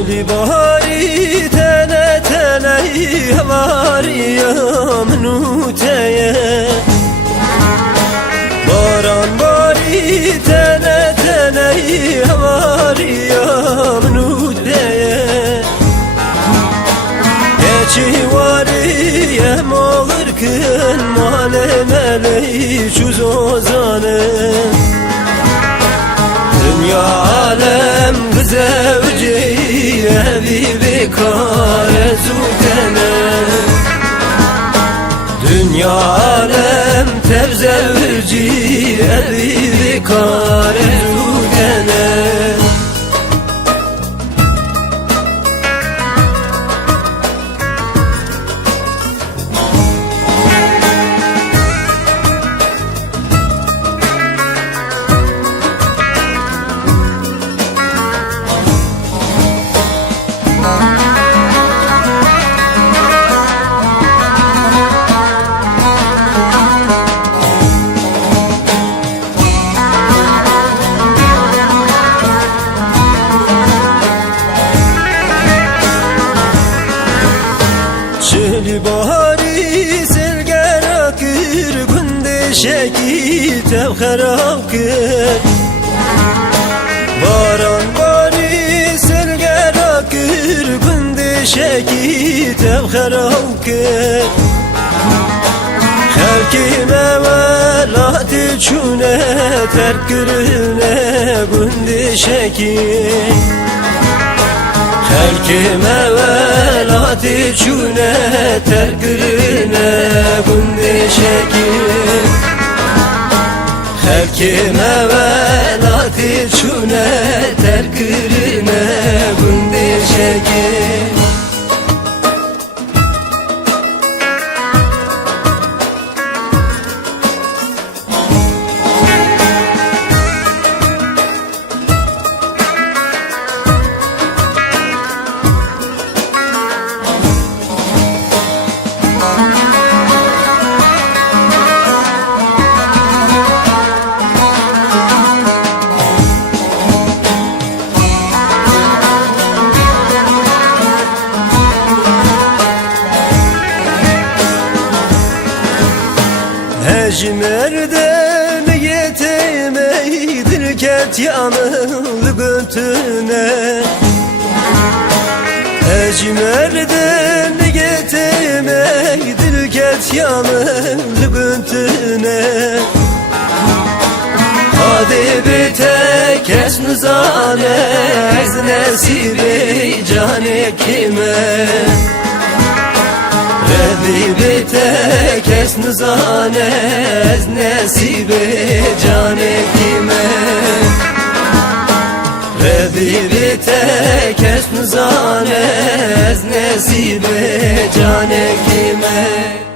چلی باری تنه تنه هواریم نوته باران باری تنه تنه هواریم نوته چی واری مغر کن مال ملی چوز ozanı Dünya alem gızevci evi bekar ezudene Dünya alem tevzevci evi bekar ezudene Çeli bahari selger akır günde şeki tevher kır Baran bari selger akır günde şeki tevher kır Herkime velat çune terk kırne günde şeki Herkime velat çune terkirine günde şekil Herkime velat çune terkirine günde şekil Ejmer'den yetemeydir ket yanılı götüne Ejmer'den yetemeydir ket yanılı götüne Hadi bir tek esmi zane ez nesibi cane kime Rebi tek esni zane ez nesibe cane kime Rebi tek esni zane ez nesibe cane kime